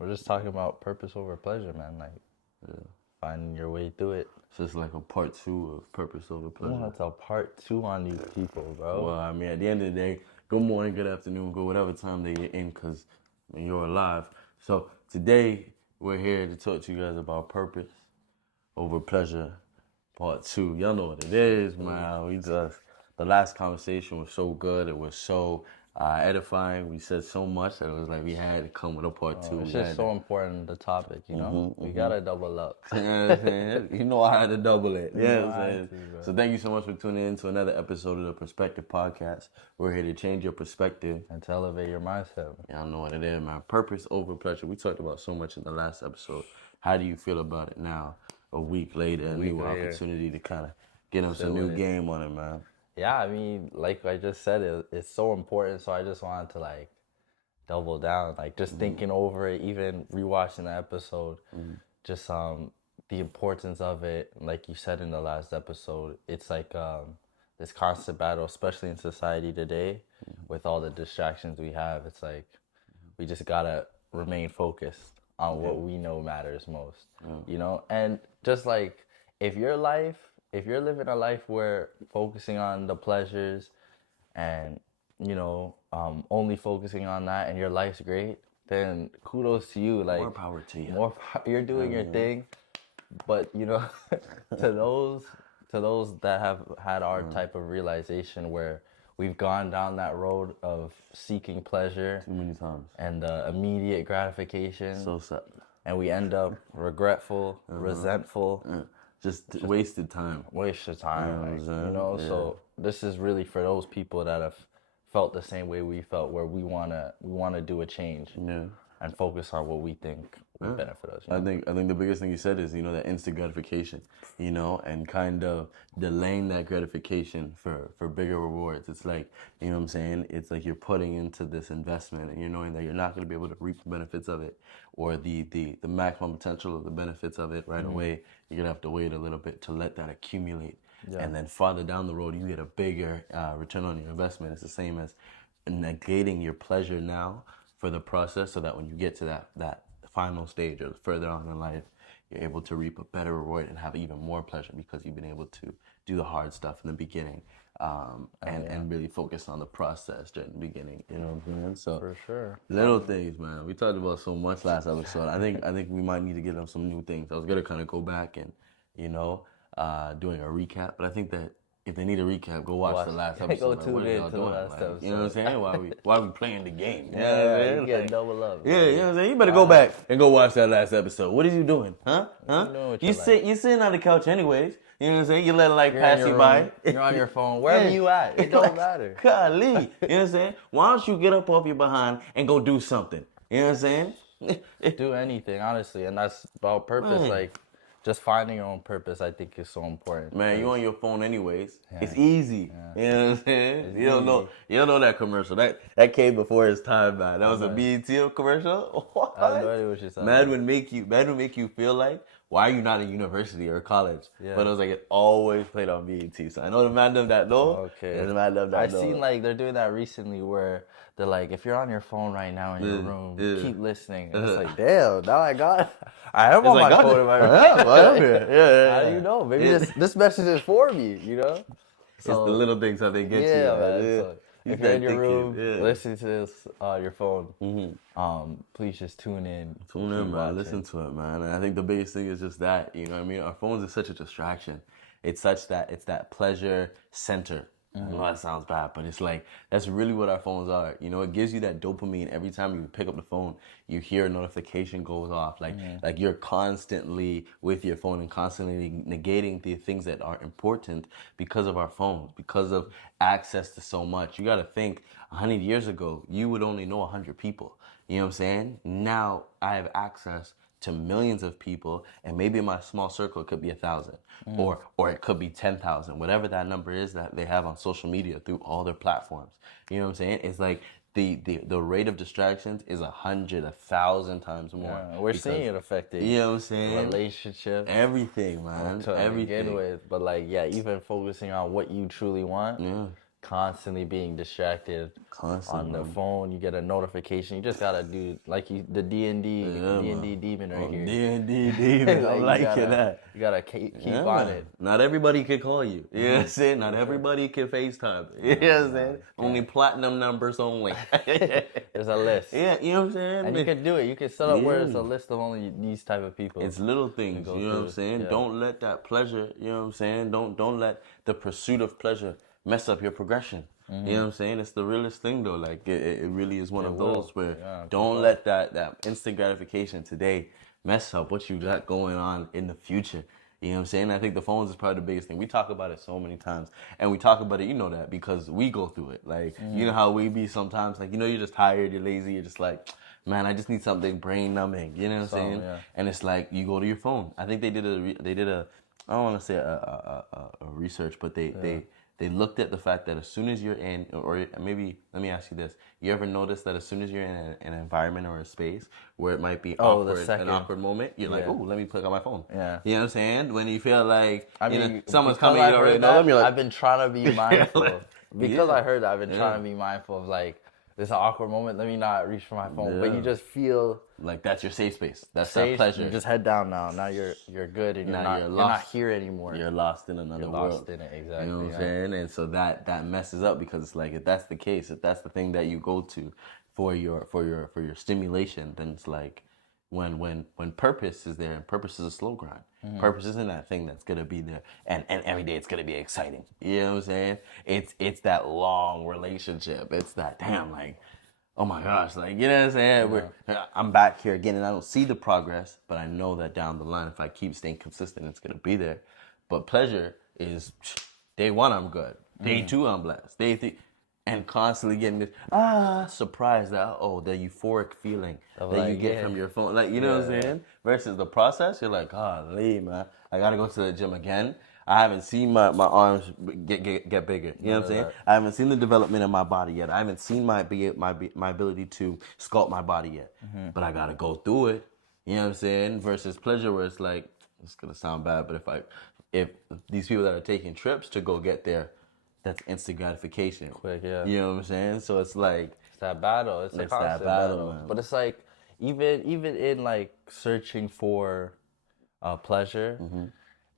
We're just talking about purpose over pleasure, man. Like, finding your way through it. So it's like a part 2 of purpose over pleasure. No, it's a part 2 on you people, bro. Well, I mean, at the end of the day, good morning, good afternoon, good whatever time that you're in, because you're alive. So today, we're here to talk to you guys about purpose over pleasure, part 2. Y'all know what it is, man. The last conversation was so good. It was so edifying. We said so much that it was like we had to come with a part 2. It's just so important, the topic, you know? We gotta double up. You know what I'm saying? You know I had to double it. You know what I'm saying? So thank you so much for tuning in to another episode of the Perspective Podcast. We're here to change your perspective. And to elevate your mindset. Y'all know what it is, man. Purpose over pleasure. We talked about so much in the last episode. How do you feel about it now? A week later, a new opportunity to kind of get them some new game on it, man. Yeah, I mean, like I just said, it's so important. So I just wanted to like double down, like just thinking over it, even rewatching the episode, just the importance of it. Like you said in the last episode, it's like this constant battle, especially in society today, with all the distractions we have. It's like we just gotta remain focused on what we know matters most, you know? And just like if you're living a life where focusing on the pleasures and, you know, only focusing on that and your life's great, then kudos to you. Like, more power to you. You're doing your thing. But, you know, to those that have had our type of realization where we've gone down that road of seeking pleasure too many times and the immediate gratification. So sad. And we end up regretful, resentful. Just wasted time. Wasted time, you know. So this is really for those people that have felt the same way we felt, where we wanna do a change, and focus on what we think would benefit us. You know? I think the biggest thing you said is, you know, that instant gratification, you know, and kind of delaying that gratification for bigger rewards. It's like, you know what I'm saying? It's like you're putting into this investment and you're knowing that you're not going to be able to reap the benefits of it, or the maximum potential of the benefits of it right away. You're going to have to wait a little bit to let that accumulate. And then farther down the road, you get a bigger return on your investment. It's the same as negating your pleasure now for the process, so that when you get to that final stage or further on in life, you're able to reap a better reward and have even more pleasure because you've been able to do the hard stuff in the beginning, and really focus on the process during the beginning. You know what I'm saying? So for sure, little things, man. We talked about so much last episode. I think we might need to get them some new things. I was gonna kind of go back and, you know, doing a recap, but I think that if they need a recap, go watch the last episode. Go tune in to the last episode. You know what I'm saying? Why we playing the game? You get double up. Yeah, you know what I'm saying? You better go back and go watch that last episode. What are you doing? Huh? You sitting on the couch anyways. You know what I'm saying? You let life pass you by. You're on your phone. Wherever you at, it don't matter. Golly. You know what I'm saying? Why don't you get up off your behind and go do something? You know what I'm saying? Do anything, honestly. And that's about purpose. Like, just finding your own purpose, I think, is so important. Man, you on your phone anyways. It's easy. You know what I'm saying? You don't know that commercial. That came before its time, man. That was a BET commercial. What? I have no idea what you're talking about. Man would make you feel like, why are you not in university or college? Yeah. But it was like it always played on BET. So I know the man them that know. Okay. The man them that I've seen like they're doing that recently where they're like, if you're on your phone right now in your room, keep listening. And it's like, damn, now I got it. I am on my phone in my room. Yeah. How do you know? Maybe this message is for me, you know? So, it's the little things that they get you. Man. So if you're in your room, listen to this on your phone, please just tune in. Tune in, man. Listen to it, man. And I think the biggest thing is just that, you know what I mean? Our phones are such a distraction. It's that pleasure center. I know that sounds bad, but it's like, that's really what our phones are. You know, it gives you that dopamine every time you pick up the phone. You hear a notification goes off. Like you're constantly with your phone and constantly negating the things that are important because of our phones, because of access to so much. You got to think, 100 years ago, you would only know 100 people. You know what I'm saying? Now I have access to millions of people, and maybe in my small circle it could be 1,000, or it could be 10,000, whatever that number is that they have on social media through all their platforms. You know what I'm saying? It's like the rate of distractions is 100, 1,000 times more. Yeah, we're seeing it affecting. You know what I'm saying? Relationships, everything, man. To everything. begin with, but like, even focusing on what you truly want. constantly being distracted on the phone. You get a notification. You just gotta do like the D&D demon right here. D&D demon. I'm liking that. You gotta keep on it. Not everybody can call you. You know what I'm saying? Not everybody can FaceTime. You know what I'm saying? Only platinum numbers only. There's a list. Yeah, you know what I'm saying? And you can do it. You can set up where it's a list of only these type of people. It's little things, you know what I'm saying? Yeah. Don't let that pleasure, you know what I'm saying? Don't let the pursuit of pleasure mess up your progression. You know what I'm saying? It's the realest thing though. Like it really is one of those where don't let that instant gratification today mess up what you got going on in the future. You know what I'm saying? I think the phones is probably the biggest thing. We talk about it so many times. And we talk about it, you know that, because we go through it. Like, you know how we be sometimes, like, you know, you're just tired, you're lazy, you're just like, man, I just need something brain numbing. You know what I'm saying? Yeah. And it's like, you go to your phone. I think they did a I don't want to say a research, but they looked at the fact that as soon as you're in, or maybe, let me ask you this. You ever notice that as soon as you're in an environment or a space where it might be an awkward moment, you're like, oh, let me pick up my phone. Yeah. You know what I'm saying? When you feel like, someone's coming, you don't really know them, you're like. I've been trying to be mindful. Because I heard that, I've been trying to be mindful of like, this is an awkward moment, let me not reach for my phone. But you just feel like that's your safe space. That's that pleasure. You just head down now. Now you're good and you're not here anymore. You're lost in another world. Lost in it, exactly. You know what I'm saying? And so that messes up, because it's like, if that's the case, if that's the thing that you go to for your stimulation, then it's like when purpose is there, and purpose is a slow grind. Purpose isn't that thing that's gonna be there and every day it's gonna be exciting. You know what I'm saying? It's that long relationship. It's that damn, like, oh my gosh, like, you know what I'm saying? I'm back here again and I don't see the progress, but I know that down the line, if I keep staying consistent, it's gonna be there. But pleasure is day one, I'm good. Day two, I'm blessed. Day three, and constantly getting this surprise that the euphoric feeling that you get from your phone, like, you know what I'm saying? Versus the process, you're like, man, I gotta go to the gym again. I haven't seen my arms get bigger. You know what I'm saying? I haven't seen the development of my body yet. I haven't seen my ability to sculpt my body yet. But I gotta go through it. You know what I'm saying? Versus pleasure, where it's like, it's gonna sound bad, but if these people that are taking trips to go get there, that's instant gratification. Quick, yeah. You know what I'm saying? So it's like, it's that battle. It's a constant battle. Man. But it's like, even in like searching for pleasure,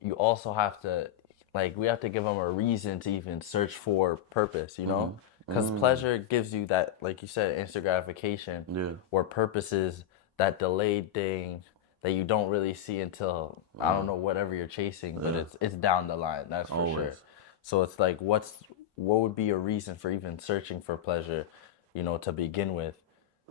you also have to, like, we have to give them a reason to even search for purpose, you know? Because pleasure gives you that, like you said, instant gratification, where purpose is that delayed thing that you don't really see until, I don't know, whatever you're chasing, but it's down the line, that's for sure. So it's like, what would be a reason for even searching for pleasure, you know, to begin with?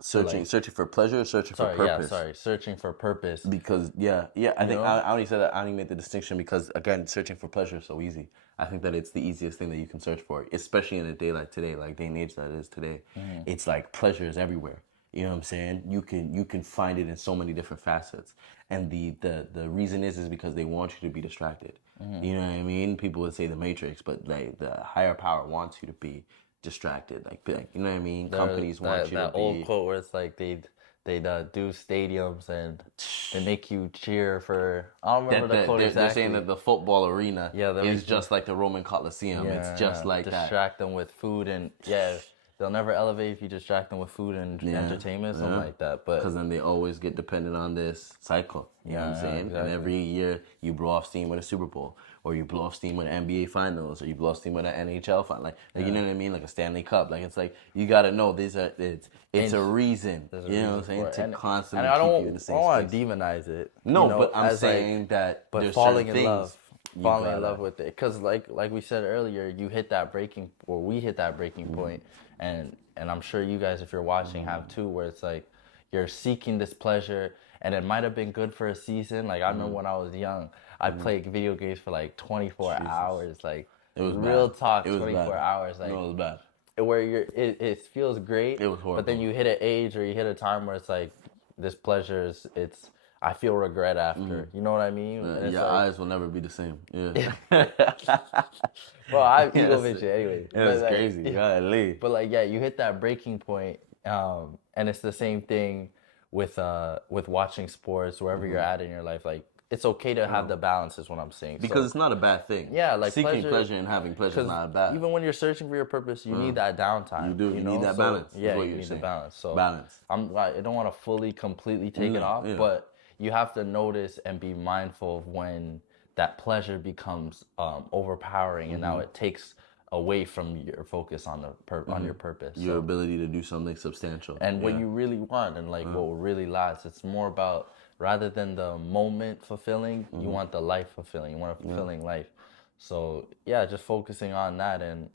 Searching for pleasure or searching for purpose? Searching for purpose. Because, I think I only said that, I only made the distinction because, again, searching for pleasure is so easy. I think that it's the easiest thing that you can search for, especially in a day like today, like day and age that it is today. It's like pleasure is everywhere. You know what I'm saying? You can find it in so many different facets. And the reason is because they want you to be distracted. You know what I mean? People would say the Matrix, but like the higher power wants you to be distracted. Like you know what I mean? Companies want you to be. That old quote where it's like they'd do stadiums and they make you cheer for. I don't remember the quote exactly. They're saying that the football arena is just like the Roman Colosseum. It's just like that. Distract them with food and they'll never elevate if you distract them with food and entertainment, something like that. But because then they always get dependent on this cycle. You know what I'm saying? Exactly. And every year you blow off steam with a Super Bowl, or you blow off steam with an NBA Finals, or you blow off steam with an NHL final. Like you know what I mean? Like a Stanley Cup. Like it's like you gotta know it's a reason. You know what I'm saying? To constantly keep you in the same space. I don't want to demonize it. No, but I'm saying that. But falling in love. Falling in love with it, because like we said earlier, we hit that breaking point, and I'm sure you guys, if you're watching, have too, where it's like you're seeking this pleasure, and it might have been good for a season. Like I remember when I was young, I played video games for like 24 hours, like it was real bad. Talk, 24 hours, like it was bad. Where it feels great, it was horrible. But then you hit an age or you hit a time where it's like this pleasure is I feel regret after. You know what I mean? Your eyes will never be the same. Yeah. Well, I ego vision anyway. It's crazy. Golly. But like, you hit that breaking point, and it's the same thing with watching sports wherever you're at in your life. Like it's okay to have the balance is what I'm saying. Because it's not a bad thing. Yeah, like seeking pleasure and having pleasure is not bad. Even when you're searching for your purpose, you need that downtime. You do. You know? need that So, balance. Yeah, what you need saying. the balance. So balance. I don't want to fully, completely take it off, but you have to notice and be mindful of when that pleasure becomes overpowering, and now it takes away from your focus on on your purpose. Your ability to do something substantial. And what you really want, and like what will really last. It's more about, rather than the moment fulfilling, you want the life fulfilling. You want a fulfilling life. So yeah, just focusing on that and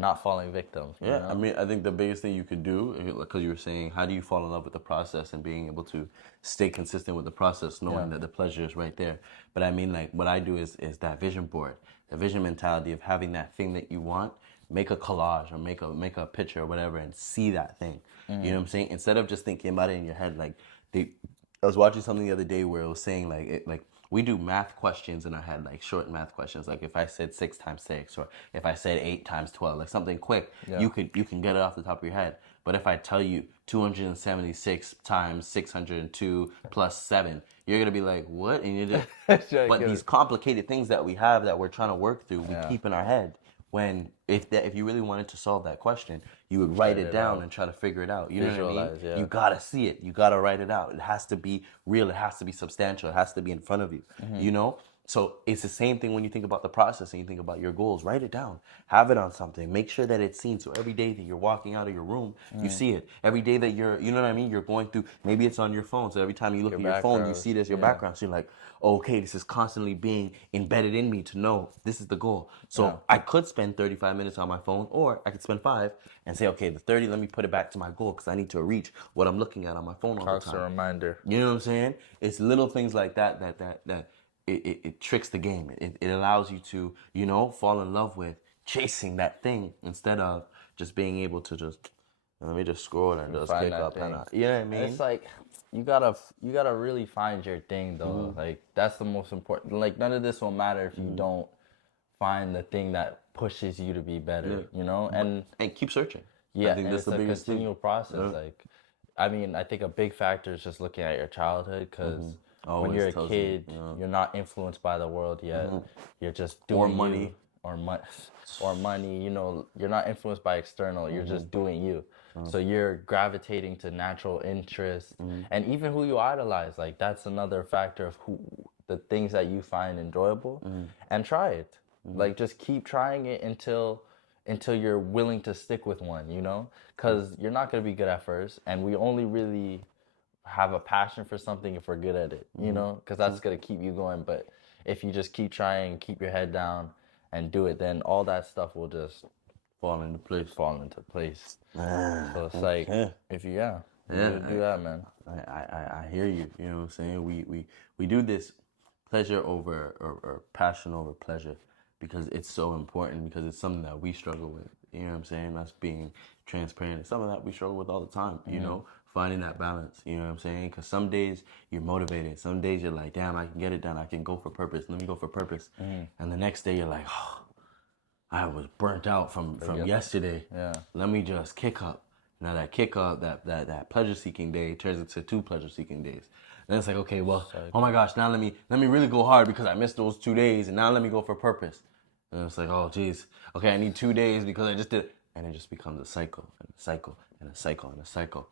not falling victim. Yeah, you know? I mean, I think the biggest thing you could do, because you were saying, how do you fall in love with the process and being able to stay consistent with the process, knowing that the pleasure is right there. But I mean, like, what I do is that vision board, the vision mentality of having that thing that you want. Make a collage or make a picture or whatever and see that thing. You know what I'm saying? Instead of just thinking about it in your head, like I was watching something the other day where it was saying like we do math questions in our head, like short math questions. Like if I said 6 times 6 or if I said 8 times 12, like something quick, you can get it off the top of your head. But if I tell you 276 times 602 plus 7, you're gonna be like, what? And you're just but these complicated things that we have that we're trying to work through, we keep in our head. When if you really wanted to solve that question, you would write it down and try to figure it out. You know what I mean? Yeah. You gotta see it. You gotta write it out. It has to be real. It has to be substantial. It has to be in front of you. You know? So it's the same thing when you think about the process and you think about your goals. Write it down. Have it on something. Make sure that it's seen. So every day that you're walking out of your room, you see it. Every day that you're, you know what I mean? You're going through, maybe it's on your phone. So every time you look at your phone, you see it as your background. So you're like, okay, this is constantly being embedded in me to know this is the goal. So I could spend 35 minutes on my phone, or I could spend 5 and say, okay, the 30, let me put it back to my goal because I need to reach what I'm looking at on my phone all the time. Constant reminder. You know what I'm saying? It's little things like that it tricks the game. It allows you to, you know, fall in love with chasing that thing instead of just being able to just, let me just scroll and just pick up. And, you know what I mean? It's like, you gotta really find your thing though. Like, that's the most important. Like, none of this will matter if you don't find the thing that pushes you to be better, you know? And keep searching. Yeah, I think and that's it's the a biggest continual process. Like, I mean, I think a big factor is just looking at your childhood, because when you're a kid, you're not influenced by the world yet. You're just doing money. or money. You know, you're not influenced by external. You're just doing you. So you're gravitating to natural interests, and even who you idolize. Like, that's another factor of the things that you find enjoyable, and try it. Like, just keep trying it until you're willing to stick with one, you know? Because you're not going to be good at first, and we only really have a passion for something if we're good at it, you know? Because that's going to keep you going. But if you just keep trying, keep your head down, and do it, then all that stuff will just fall into place. So it's like, if you, do that, man. I hear you. You know what I'm saying? We do this pleasure over or passion over pleasure because it's so important, because it's something that we struggle with. You know what I'm saying? That's being transparent. It's something that we struggle with all the time, you know, finding that balance. You know what I'm saying? Because some days you're motivated. Some days you're like, damn, I can get it done. I can go for purpose. Let me go for purpose. And the next day you're like, oh, I was burnt out from yesterday. Yeah. Let me just kick up. Now that kick up, that pleasure-seeking day turns into 2 pleasure-seeking days. Then it's like, okay, well, oh my gosh, now let me really go hard because I missed those 2 days, and now let me go for purpose. And it's like, oh geez, okay, I need 2 days because I just did it. And it just becomes a cycle and a cycle and a cycle and a cycle.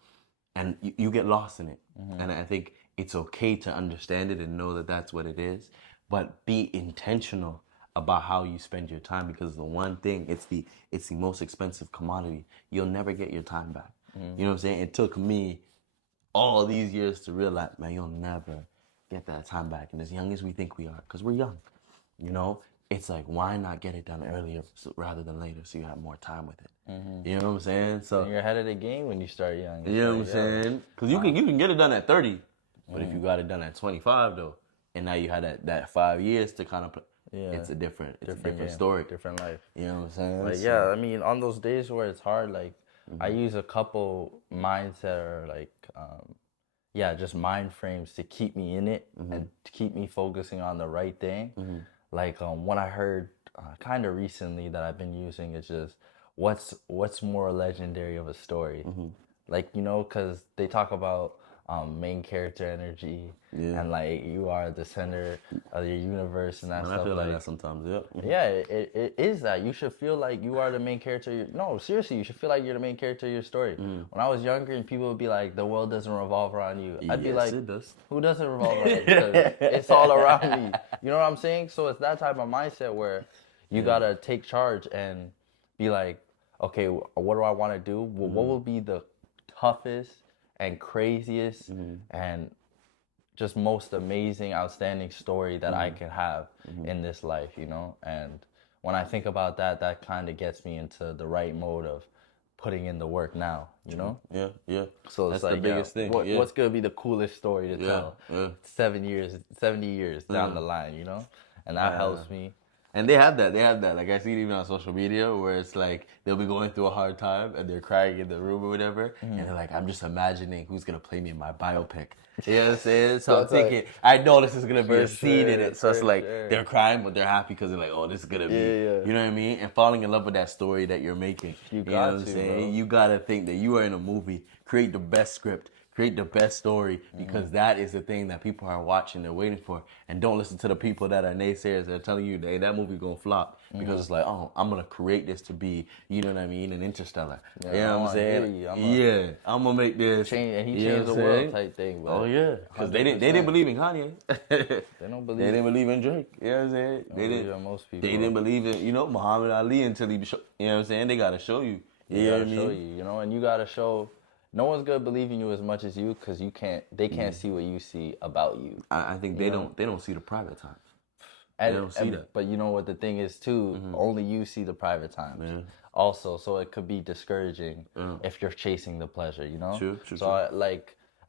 And you get lost in it. And I think it's okay to understand it and know that that's what it is, but be intentional about how you spend your time, because the one thing, it's the most expensive commodity. You'll never get your time back. You know what I'm saying? It took me all these years to realize, man, you'll never get that time back. And as young as we think we are, because we're young, you know, it's like, why not get it done earlier rather than later so you have more time with it? You know what I'm saying? So and you're ahead of the game when you start young. You know what I'm saying? Because you can get it done at 30, but if you got it done at 25 though, and now you had that 5 years to kind of, it's a different story, different life. You know what I'm saying? But yeah, I mean, on those days where it's hard, like I use a couple mindset or like, just mind frames to keep me in it and to keep me focusing on the right thing. Like what I heard kind of recently that I've been using is just what's more legendary of a story. Like, you know, because they talk about main character energy, Yeah. and like you are the center of your universe and that And stuff. I feel like that sometimes, yeah. Yeah, it is that. You should feel like you are the main character. No, seriously, you should feel like you're the main character of your story. When I was younger and people would be like, the world doesn't revolve around you, I'd be Yes, like, it does. who doesn't revolve around you? Because it's all around me. You know what I'm saying? So it's that type of mindset where you gotta take charge and be like, okay, what do I want to do? Well, what will be the toughest and craziest and just most amazing, outstanding story that I can have in this life, you know? And when I think about that, that kind of gets me into the right mode of putting in the work now, you know? Yeah, yeah. So it's That's like, the biggest thing. Yeah. What's gonna be the coolest story to tell yeah. 70 years down the line, you know? And that helps me. And they have that. Like, I see it even on social media where it's like they'll be going through a hard time and they're crying in the room or whatever. And they're like, I'm just imagining who's going to play me in my biopic. You know what I'm saying? So I'm thinking, I know this is going to be a scene in it. So it's like they're crying, but they're happy because they're like, oh, this is going to be, you know what I mean? And falling in love with that story that you're making. You know what I'm saying? Bro. You got to think that you are in a movie, create the best script. Create the best story because that is the thing that people are watching, they're waiting for. And don't listen to the people that are naysayers that are telling you that movie gonna flop. Because it's like, oh, I'm gonna create this to be, you know what I mean, an Interstellar. Yeah, you know what I'm saying? I'm gonna make this. And he changed the world type thing. Oh yeah, because they didn't believe in Kanye. They didn't believe in Drake. You know what I'm saying? They didn't believe in, Muhammad Ali until he, you know what I'm saying? They gotta show you. They gotta show you, you know, and you gotta show. No one's gonna believe in you as much as you because they can't see what you see about you. I think they don't see the private times. They don't see that. But you know what the thing is too, only you see the private times. Yeah. Also, so it could be discouraging if you're chasing the pleasure, you know? True.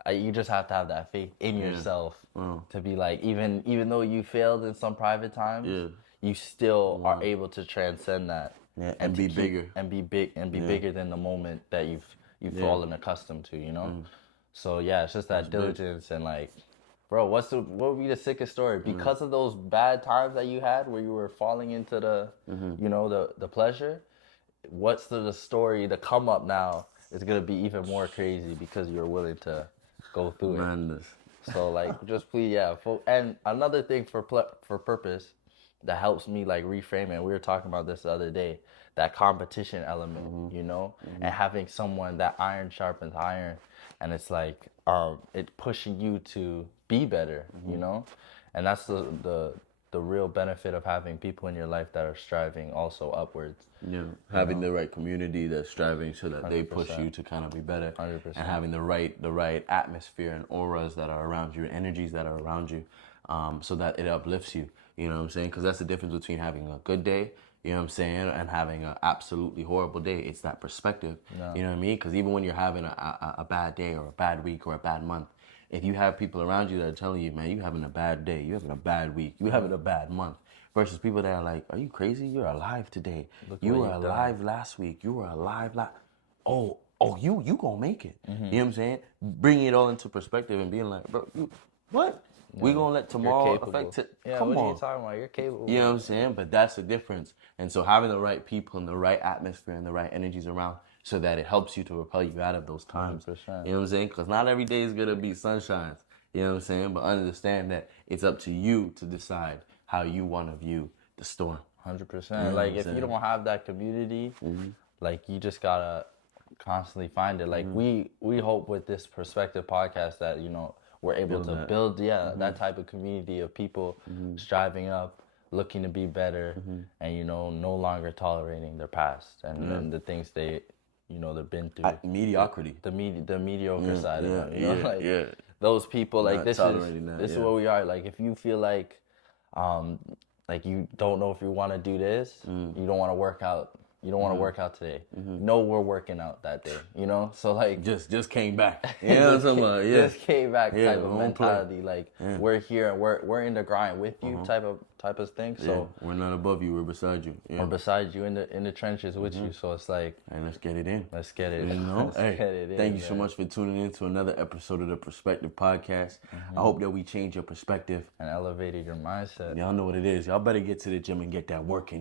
You just have to have that faith in yourself to be like, even though you failed in some private times, you still are able to transcend that. Yeah, and be bigger. And be bigger than the moment that you've fallen accustomed to, you know? So yeah, it's just that diligence and like, bro, what would be the sickest story? Because of those bad times that you had where you were falling into the, you know, the pleasure, what's the story, the come up now is going to be even more crazy because you're willing to go through it. So like, just please, and another thing for purpose that helps me like reframe it, we were talking about this the other day, that competition element, you know, and having someone that iron sharpens iron, and it's like it pushing you to be better, you know, and that's the real benefit of having people in your life that are striving also upwards. Yeah, having the right community that's striving so that 100%. They push you to kind of be better, 100%. And having the right atmosphere and auras that are around you, energies that are around you, so that it uplifts you. You know what I'm saying? Because that's the difference between having a good day, you know what I'm saying, and having an absolutely horrible day. It's that perspective. No. You know what I mean? Because even when you're having a bad day or a bad week or a bad month, if you have people around you that are telling you, man, you having a bad day, you having a bad week, you having a bad month, versus people that are like, are you crazy? You're alive today. You were alive last week. You were alive Oh, you gonna make it. You know what I'm saying? Bringing it all into perspective and being like, bro, what? We gonna let tomorrow affect it. Yeah, Come what on. are you talking about? You're capable. You know what I'm saying? But that's the difference. And so having the right people and the right atmosphere and the right energies around so that it helps you to repel you out of those times. 100%. You know what I'm saying? Because not every day is gonna be sunshine. You know what I'm saying? But understand that it's up to you to decide how you want to view the storm. 100%. You know like if you don't have that community, like you just gotta constantly find it. Like we hope with this Perspective podcast that, you know, we're able to build that type of community of people striving up, looking to be better, and, you know, no longer tolerating their past and the things they, you know, they've been through. Mediocrity. The mediocre side of it. You know, those people, like, this is what we are. Like, if you feel like you don't know if you want to do this, you don't want to work out. You don't want to work out today. No, we're working out that day, you know? So, like... Just came back. You know what I'm talking about? Yeah. Just came back type of mentality. Like, we're here and we're in the grind with you type of thing. So we're not above you. We're beside you. We're beside you in the trenches with you. So, it's like... And let's get it in. Let's get it. You know? Thank you so much for tuning in to another episode of the Perspective Podcast. I hope that we change your perspective. And elevated your mindset. Y'all know what it is. Y'all better get to the gym and get that work in.